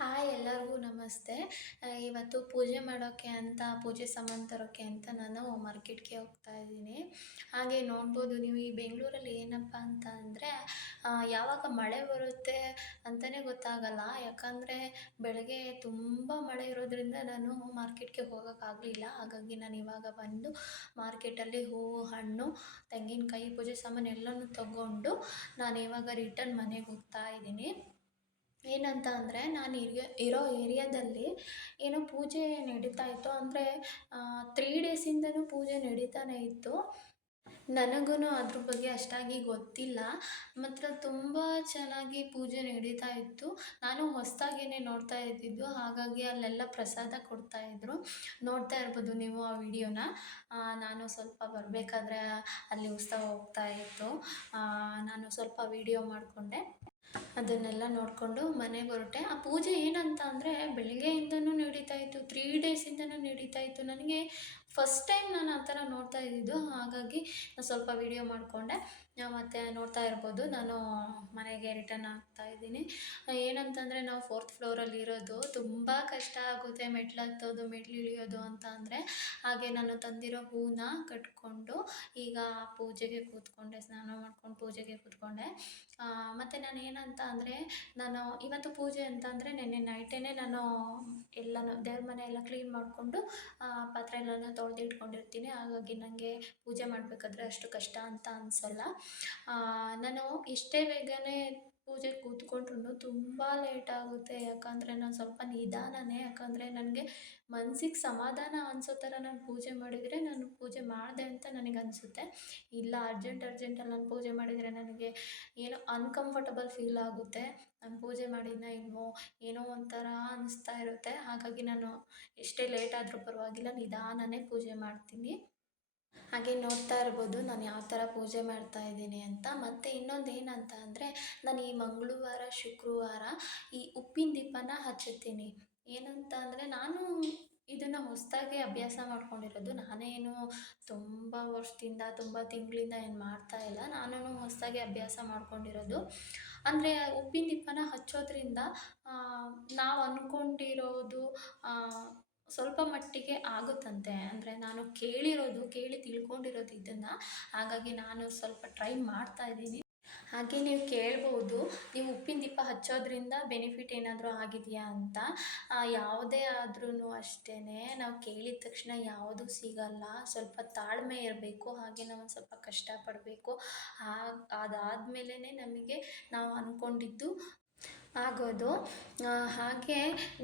Hi ಎಲ್ಲರಿಗೂ ನಮಸ್ತೆ. ಇವತ್ತು ಪೂಜೆ ಮಾಡೋಕ್ಕೆ ಅಂತ, ಪೂಜೆ ಸಾಮಾನು ತರೋಕ್ಕೆ ಅಂತ ನಾನು ಮಾರ್ಕೆಟ್ಗೆ ಹೋಗ್ತಾ ಇದ್ದೀನಿ. ಹಾಗೆ ನೋಡ್ಬೋದು ನೀವು ಈ ಬೆಂಗಳೂರಲ್ಲಿ ಏನಪ್ಪ ಅಂತ ಅಂದರೆ ಯಾವಾಗ ಮಳೆ ಬರುತ್ತೆ ಅಂತಲೇ ಗೊತ್ತಾಗಲ್ಲ. ಯಾಕಂದರೆ ಬೆಳಗ್ಗೆ ತುಂಬ ಮಳೆ ಇರೋದ್ರಿಂದ ನಾನು ಮಾರ್ಕೆಟ್ಗೆ ಹೋಗೋಕ್ಕಾಗಲಿಲ್ಲ ಹಾಗಾಗಿ ನಾನು ಇವಾಗ ಬಂದು ಮಾರ್ಕೆಟಲ್ಲಿ ಹೂವು, ಹಣ್ಣು, ತೆಂಗಿನಕಾಯಿ, ಪೂಜೆ ಸಾಮಾನು ಎಲ್ಲನೂ ತಗೊಂಡು ನಾನು ಇವಾಗ ರಿಟರ್ನ್ ಮನೆಗೆ ಹೋಗ್ತಾ ಇದ್ದೀನಿ. ಏನಂತ ಅಂದರೆ ನಾನು ಇರೋ ಏರಿಯಾದಲ್ಲಿ ಏನೋ ಪೂಜೆ ನಡೀತಾ ಇತ್ತು. ಅಂದರೆ ತ್ರೀ ಡೇಸಿಂದನೂ ಪೂಜೆ ನಡೀತಾನೆ ಇತ್ತು. ನನಗೂ ಅದ್ರ ಬಗ್ಗೆ ಅಷ್ಟಾಗಿ ಗೊತ್ತಿಲ್ಲ. ಮಾತ್ರ ತುಂಬ ಚೆನ್ನಾಗಿ ಪೂಜೆ ನಡೀತಾ ಇತ್ತು. ನಾನು ಹೊಸದಾಗೇನೆ ನೋಡ್ತಾ ಇದ್ದಿದ್ದು, ಹಾಗಾಗಿ ಅಲ್ಲೆಲ್ಲ ಪ್ರಸಾದ ಕೊಡ್ತಾ ಇದ್ರು. ನೋಡ್ತಾ ಇರ್ಬೋದು ನೀವು ಆ ವಿಡಿಯೋನ. ನಾನು ಸ್ವಲ್ಪ ಬರಬೇಕಾದ್ರೆ ಅಲ್ಲಿ ಉತ್ಸವ ಹೋಗ್ತಾ ಇತ್ತು. ನಾನು ಸ್ವಲ್ಪ ವಿಡಿಯೋ ಮಾಡಿಕೊಂಡೆ. ಅದನ್ನೆಲ್ಲ ನೋಡಿಕೊಂಡು ಮನೆಗೆ ಹೊರಟೆ. ಆ ಪೂಜೆ ಏನಂತ ಅಂದರೆ ಬೆಳಗ್ಗೆಯಿಂದನೂ ನಡೀತಾ ಇತ್ತು ತ್ರೀ ಡೇಸಿಂದನೂ ನಡೀತಾ ಇತ್ತು. ನನಗೆ ಫಸ್ಟ್ ಟೈಮ್ ನಾನು ಆ ಥರ ನೋಡ್ತಾ ಇದ್ದಿದ್ದು, ಹಾಗಾಗಿ ಸ್ವಲ್ಪ ವೀಡಿಯೋ ಮಾಡಿಕೊಂಡೆ. ಮತ್ತು ನೋಡ್ತಾ ಇರ್ಬೋದು. ನಾನು ಮನೆಗೆ ರಿಟರ್ನ್ ಆಗ್ತಾ ಇದ್ದೀನಿ. ಏನಂತಂದರೆ ನಾವು ಫೋರ್ತ್ ಫ್ಲೋರಲ್ಲಿ ಇರೋದು, ತುಂಬ ಕಷ್ಟ ಆಗುತ್ತೆ ಮೆಟ್ಲು ಹತ್ತೋದು, ಮೆಟ್ಲು ಇಳಿಯೋದು ಅಂತ ಅಂದರೆ. ಹಾಗೆ ನಾನು ತಂದಿರೋ ಹೂವನ್ನ ಕಟ್ಕೊಂಡು ಈಗ ಪೂಜೆಗೆ ಕೂತ್ಕೊಂಡೆ, ಸ್ನಾನ ಮಾಡ್ಕೊಂಡು ಪೂಜೆಗೆ ಕೂತ್ಕೊಂಡೆ. ಮತ್ತು ನಾನು ಏನಂತ ಅಂದರೆ, ನಾನು ಇವತ್ತು ಪೂಜೆ ಅಂತ ಅಂದರೆ ನೆನ್ನೆ ನೈಟೇ ನಾನು ಎಲ್ಲನೂ ದೇವ್ರ ಮನೆ ಎಲ್ಲ ಕ್ಲೀನ್ ಮಾಡಿಕೊಂಡು ಪಾತ್ರೆ ಎಲ್ಲನೂ ತೊಳೆದು ಇಟ್ಕೊಂಡಿರ್ತೀನಿ. ಹಾಗಾಗಿ ನನಗೆ ಪೂಜೆ ಮಾಡಬೇಕಾದ್ರೆ ಅಷ್ಟು ಕಷ್ಟ ಅಂತ ಅನಿಸಲ್ಲ. ನಾನು ಎಷ್ಟೇ ಬೇಗನೆ ಪೂಜೆಗೆ ಕೂತ್ಕೊಂಡ್ರು ತುಂಬ ಲೇಟ್ ಆಗುತ್ತೆ. ಯಾಕಂದರೆ ನಾನು ಸ್ವಲ್ಪ ನಿಧಾನನೇ, ಯಾಕಂದರೆ ನನಗೆ ಮನ್ಸಿಗೆ ಸಮಾಧಾನ ಅನ್ಸೋ ಥರ ನಾನು ಪೂಜೆ ಮಾಡಿದರೆ ನಾನು ಪೂಜೆ ಮಾಡಿದೆ ಅಂತ ನನಗೆ ಅನಿಸುತ್ತೆ. ಇಲ್ಲ ಅರ್ಜೆಂಟ್ ಅರ್ಜೆಂಟಲ್ಲಿ ನಾನು ಪೂಜೆ ಮಾಡಿದರೆ ನನಗೆ ಏನೋ ಅನ್ಕಂಫರ್ಟಬಲ್ ಫೀಲ್ ಆಗುತ್ತೆ. ನಾನು ಪೂಜೆ ಮಾಡಿದ್ನ ಇಲ್ವೋ, ಏನೋ ಒಂಥರ ಅನಿಸ್ತಾ ಇರುತ್ತೆ. ಹಾಗಾಗಿ ನಾನು ಎಷ್ಟೇ ಲೇಟ್ ಆದರೂ ಪರವಾಗಿಲ್ಲ, ನಿಧಾನನೇ ಪೂಜೆ ಮಾಡ್ತೀನಿ. ಹಾಗೆ ನೋಡ್ತಾ ಇರ್ಬೋದು, ನಾನು ಯಾವ ಥರ ಪೂಜೆ ಮಾಡ್ತಾ ಇದ್ದೀನಿ ಅಂತ. ಮತ್ತು ಇನ್ನೊಂದು ಏನಂತ ಅಂದರೆ, ನಾನು ಈ ಮಂಗಳವಾರ, ಶುಕ್ರವಾರ ಈ ಉಪ್ಪಿನ ದೀಪನ ಹಚ್ಚುತ್ತೀನಿ. ಏನಂತ ಅಂದರೆ, ನಾನು ಇದನ್ನು ಹೊಸದಾಗಿ ಅಭ್ಯಾಸ ಮಾಡ್ಕೊಂಡಿರೋದು. ನಾನೇನು ತುಂಬ ವರ್ಷದಿಂದ, ತುಂಬ ತಿಂಗಳಿಂದ ಏನು ಮಾಡ್ತಾ ಇಲ್ಲ. ನಾನು ಹೊಸದಾಗಿ ಅಭ್ಯಾಸ ಮಾಡ್ಕೊಂಡಿರೋದು. ಅಂದರೆ ಉಪ್ಪಿನ ದೀಪನ ಹಚ್ಚೋದ್ರಿಂದ ನಾವು ಅಂದ್ಕೊಂಡಿರೋದು ಸ್ವಲ್ಪ ಮಟ್ಟಿಗೆ ಆಗುತ್ತಂತೆ. ಅಂದರೆ ನಾನು ಕೇಳಿರೋದು, ಕೇಳಿ ತಿಳ್ಕೊಂಡಿರೋದು ಇದನ್ನು. ಹಾಗಾಗಿ ನಾನು ಸ್ವಲ್ಪ ಟ್ರೈ ಮಾಡ್ತಾ ಇದ್ದೀನಿ. ಹಾಗೆ ನೀವು ಕೇಳ್ಬೋದು, ನೀವು ಉಪ್ಪಿನ ದೀಪ ಹಚ್ಚೋದ್ರಿಂದ ಬೆನಿಫಿಟ್ ಏನಾದರೂ ಆಗಿದೆಯಾ ಅಂತ. ಯಾವುದೇ ಆದ್ರೂ ಅಷ್ಟೇ ನಾವು ಕೇಳಿದ ತಕ್ಷಣ ಯಾವುದೂ ಸಿಗಲ್ಲ. ಸ್ವಲ್ಪ ತಾಳ್ಮೆ ಇರಬೇಕು, ಹಾಗೆ ನಾವು ಸ್ವಲ್ಪ ಕಷ್ಟಪಡಬೇಕು. ಅದಾದ್ಮೇಲೆ ನಮಗೆ ನಾವು ಅಂದ್ಕೊಂಡಿದ್ದು ಆಗೋದು. ಹಾಗೆ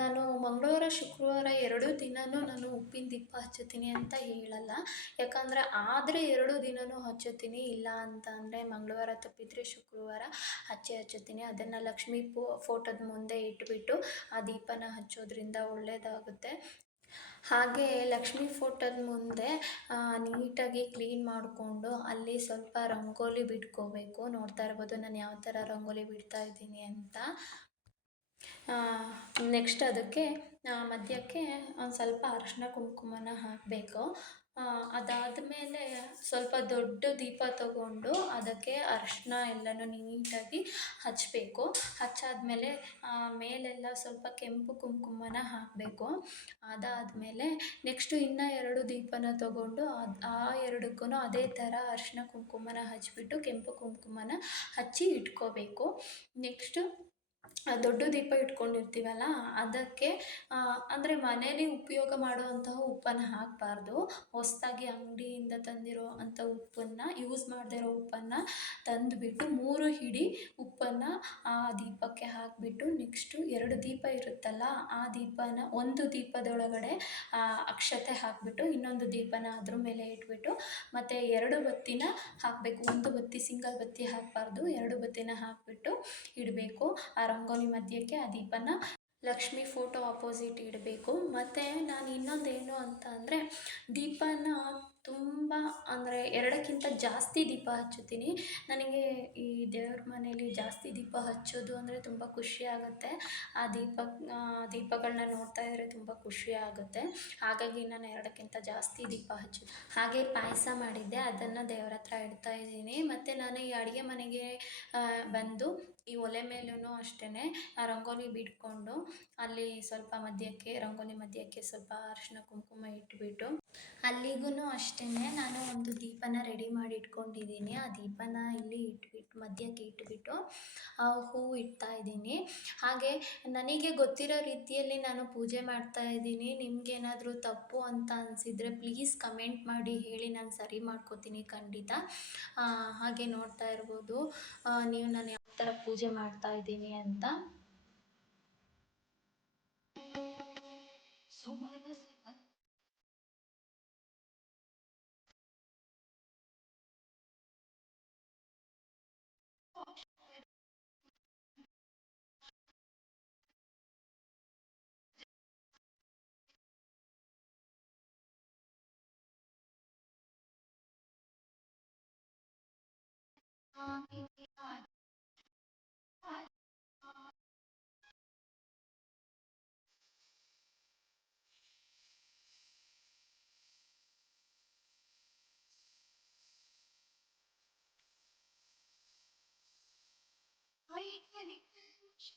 ನಾನು ಮಂಗಳವಾರ, ಶುಕ್ರವಾರ ಎರಡೂ ದಿನವೂ ನಾನು ಉಪ್ಪಿನ ದೀಪ ಹಚ್ಚುತ್ತೀನಿ ಅಂತ ಹೇಳಲ್ಲ. ಯಾಕಂದರೆ ಆದರೆ ಎರಡು ದಿನವೂ ಹಚ್ಚುತ್ತೀನಿ, ಇಲ್ಲ ಅಂತ ಅಂದರೆ ಮಂಗಳವಾರ ತಪ್ಪಿದರೆ ಶುಕ್ರವಾರ ಹಚ್ಚಿ ಹಚ್ಚುತ್ತೀನಿ. ಅದನ್ನು ಲಕ್ಷ್ಮೀ ಫೋಟೋದ ಮುಂದೆ ಇಟ್ಬಿಟ್ಟು ಆ ದೀಪನ ಹಚ್ಚೋದ್ರಿಂದ ಒಳ್ಳೆಯದಾಗುತ್ತೆ ಹಾಗೆ ಲಕ್ಷ್ಮಿ ಫೋಟೋದ ಮುಂದೆ ನೀಟಾಗಿ ಕ್ಲೀನ್ ಮಾಡಿಕೊಂಡು ಅಲ್ಲಿ ಸ್ವಲ್ಪ ರಂಗೋಲಿ ಬಿಟ್ಕೋಬೇಕು. ನೋಡ್ತಾ ಇರ್ಬೋದು ನಾನು ಯಾವ ಥರ ರಂಗೋಲಿ ಬಿಡ್ತಾ ಇದ್ದೀನಿ ಅಂತ. ನೆಕ್ಸ್ಟ್ ಅದಕ್ಕೆ ಮಧ್ಯಕ್ಕೆ ಒಂದು ಸ್ವಲ್ಪ ಅರಿಶಿನ ಕುಂಕುಮನ ಹಾಕಬೇಕು. ಅದಾದಮೇಲೆ ಸ್ವಲ್ಪ ದೊಡ್ಡ ದೀಪ ತಗೊಂಡು ಅದಕ್ಕೆ ಅರಿಶಿನ ಎಲ್ಲನೂ ನೀಟಾಗಿ ಹಚ್ಚಬೇಕು ಹಚ್ಚಾದಮೇಲೆ ಮೇಲೆಲ್ಲ ಸ್ವಲ್ಪ ಕೆಂಪು ಕುಂಕುಮನ ಹಾಕಬೇಕು. ಅದಾದಮೇಲೆ ನೆಕ್ಸ್ಟು ಇನ್ನೂ ಎರಡು ದೀಪನ ತಗೊಂಡು ಅದು, ಆ ಎರಡಕ್ಕೂ ಅದೇ ಥರ ಅರಿಶಿನ ಕುಂಕುಮನ ಹಚ್ಚಿಬಿಟ್ಟು ಕೆಂಪು ಕುಂಕುಮನ ಹಚ್ಚಿ ಇಟ್ಕೋಬೇಕು. ನೆಕ್ಸ್ಟು ದೊಡ್ಡ ದೀಪ ಇಟ್ಕೊಂಡಿರ್ತೀವಲ್ಲ, ಅದಕ್ಕೆ ಅಂದರೆ ಮನೇಲಿ ಉಪಯೋಗ ಮಾಡುವಂತಹ ಉಪ್ಪನ್ನು ಹಾಕಬಾರ್ದು. ಹೊಸದಾಗಿ ಅಂಗಡಿಯಿಂದ ತಂದಿರೋ ಅಂಥ ಉಪ್ಪನ್ನು ಯೂಸ್ ಮಾಡದೇ ಇರೋ ಉಪ್ಪನ್ನು ತಂದುಬಿಟ್ಟು ಮೂರು ಹಿಡಿ ಉಪ್ಪನ್ನು ಆ ದೀಪಕ್ಕೆ ಹಾಕಿಬಿಟ್ಟು ನೆಕ್ಸ್ಟು ಎರಡು ದೀಪ ಇರುತ್ತಲ್ಲ, ಆ ದೀಪನ ಒಂದು ದೀಪದೊಳಗಡೆ ಅಕ್ಷತೆ ಹಾಕಿಬಿಟ್ಟು ಇನ್ನೊಂದು ದೀಪನ ಅದ್ರ ಮೇಲೆ ಇಟ್ಬಿಟ್ಟು, ಮತ್ತು ಎರಡು ಬತ್ತಿನ ಹಾಕಬೇಕು. ಒಂದು ಬತ್ತಿ ಸಿಂಗಲ್ ಬತ್ತಿ ಹಾಕಬಾರ್ದು. ಎರಡು ಬತ್ತಿನ ಹಾಕಿಬಿಟ್ಟು ಇಡಬೇಕು. ಆ ರಂಗೋಲಿ ಮಧ್ಯಕ್ಕೆ ಆ ದೀಪನ ಲಕ್ಷ್ಮಿ ಫೋಟೋ ಅಪೋಸಿಟ್ ಇಡಬೇಕು. ಮತ್ತು ನಾನು ಇನ್ನೊಂದೇನು ಅಂತ ಅಂದರೆ ದೀಪನ ತುಂಬ ಅಂದರೆ ಎರಡಕ್ಕಿಂತ ಜಾಸ್ತಿ ದೀಪ ಹಚ್ಚುತ್ತೀನಿ. ನನಗೆ ಈ ದೇವ್ರ ಮನೇಲಿ ಜಾಸ್ತಿ ದೀಪ ಹಚ್ಚೋದು ಅಂದರೆ ತುಂಬ ಖುಷಿ ಆಗುತ್ತೆ. ಆ ದೀಪ ದೀಪಗಳನ್ನ ನೋಡ್ತಾ ಇದ್ದರೆ ತುಂಬ ಖುಷಿ ಆಗುತ್ತೆ. ಹಾಗಾಗಿ ನಾನು ಎರಡಕ್ಕಿಂತ ಜಾಸ್ತಿ ದೀಪ ಹಚ್ಚು. ಹಾಗೆ ಪಾಯಸ ಮಾಡಿದ್ದೆ. ಅದನ್ನು ದೇವ್ರ ಹತ್ರ ಇಡ್ತಾ ಇದ್ದೀನಿ. ಮತ್ತು ನಾನು ಈ ಅಡುಗೆ ಮನೆಗೆ ಬಂದು ಈ ಒಲೆ ಮೇಲೂ ಅಷ್ಟೇ ರಂಗೋಲಿ ಬಿಟ್ಕೊಂಡು ಅಲ್ಲಿ ಸ್ವಲ್ಪ ಮಧ್ಯಕ್ಕೆ, ರಂಗೋಲಿ ಮಧ್ಯಕ್ಕೆ ಸ್ವಲ್ಪ ಅರಿಶಿನ ಕುಂಕುಮ ಇಟ್ಬಿಟ್ಟು ಅಲ್ಲಿಗೂ ಅಷ್ಟೇ ನಾನು ಒಂದು ದೀಪನ ರೆಡಿ ಮಾಡಿ ಇಟ್ಕೊಂಡಿದ್ದೀನಿ ಆ ದೀಪನ ಇಲ್ಲಿ ಇಟ್ಬಿಟ್ಟು ಮಧ್ಯಕ್ಕೆ ಇಟ್ಬಿಟ್ಟು ಆ ಹೂವು ಇಡ್ತಾ ಇದ್ದೀನಿ. ಹಾಗೆ ನನಗೆ ಗೊತ್ತಿರೋ ರೀತಿಯಲ್ಲಿ ನಾನು ಪೂಜೆ ಮಾಡ್ತಾ ಇದ್ದೀನಿ. ನಿಮ್ಗೇನಾದರೂ ತಪ್ಪು ಅಂತ ಅನಿಸಿದರೆ ಪ್ಲೀಸ್ ಕಮೆಂಟ್ ಮಾಡಿ ಹೇಳಿ ನಾನು ಸರಿ ಮಾಡ್ಕೋತೀನಿ ಖಂಡಿತ. ಹಾಗೆ ನೋಡ್ತಾ ಇರ್ಬೋದು. ನೀವು ನಾನು ಯಾವ ಥರ ಪೂಜೆ ಮಾಡ್ತಾ ಇದ್ದೀನಿ ಅಂತ. Siya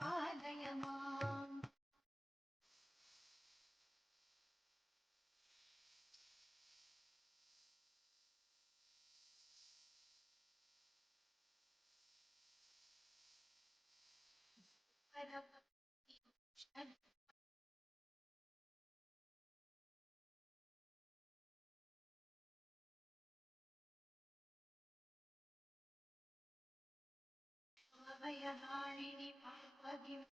pa. أذهب مش أذهب وبيض عيني فاحفظي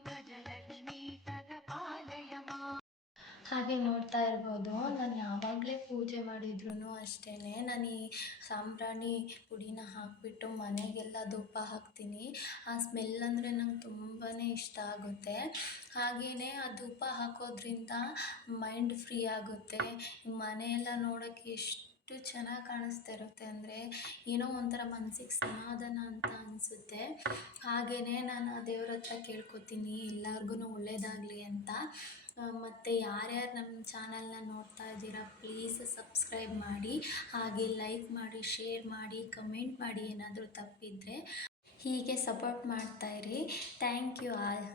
ಹಾಗೆ ನೋಡ್ತಾ ಇರ್ಬೋದು. ನಾನು ಯಾವಾಗಲೇ ಪೂಜೆ ಮಾಡಿದ್ರೂ ಅಷ್ಟೇ ನಾನು ಈ ಸಾಂಬ್ರಾಣಿ ಪುಡಿನ ಹಾಕಿಬಿಟ್ಟು ಮನೆಗೆಲ್ಲ ದುಪ್ಪ ಹಾಕ್ತೀನಿ. ಆ ಸ್ಮೆಲ್ ಅಂದರೆ ನಂಗೆ ತುಂಬಾ ಇಷ್ಟ ಆಗುತ್ತೆ. ಹಾಗೆಯೇ ಆ ದುಪ್ಪ ಹಾಕೋದ್ರಿಂದ ಮೈಂಡ್ ಫ್ರೀ ಆಗುತ್ತೆ. ಮನೆಯೆಲ್ಲ ನೋಡೋಕ್ಕೆ ಎಷ್ಟು ಚೆನ್ನಾಗಿ ಕಾಣಿಸ್ತಾ ಇರುತ್ತೆ ಅಂದರೆ ಏನೋ ಒಂಥರ ಮನಸ್ಸಿಗೆ ಸಮಾಧಾನ ಅಂತ ಅನಿಸುತ್ತೆ. ಹಾಗೆಯೇ ನಾನು ದೇವ್ರ ಹತ್ರ ಕೇಳ್ಕೊತೀನಿ ಎಲ್ಲರಿಗೂ ಒಳ್ಳೆಯದಾಗಲಿ ಅಂತ. ಮತ್ತು ಯಾರ್ಯಾರು ನಮ್ಮ ಚಾನಲ್ನ ನೋಡ್ತಾ ಇದ್ದೀರಾ ಪ್ಲೀಸ್ ಸಬ್ಸ್ಕ್ರೈಬ್ ಮಾಡಿ, ಹಾಗೆ ಲೈಕ್ ಮಾಡಿ ಶೇರ್ ಮಾಡಿ ಕಮೆಂಟ್ ಮಾಡಿ ಏನಾದರೂ ತಪ್ಪಿದರೆ ಹೀಗೆ ಸಪೋರ್ಟ್ ಮಾಡ್ತಾಯಿರಿ ಥ್ಯಾಂಕ್ ಯು ಆಲ್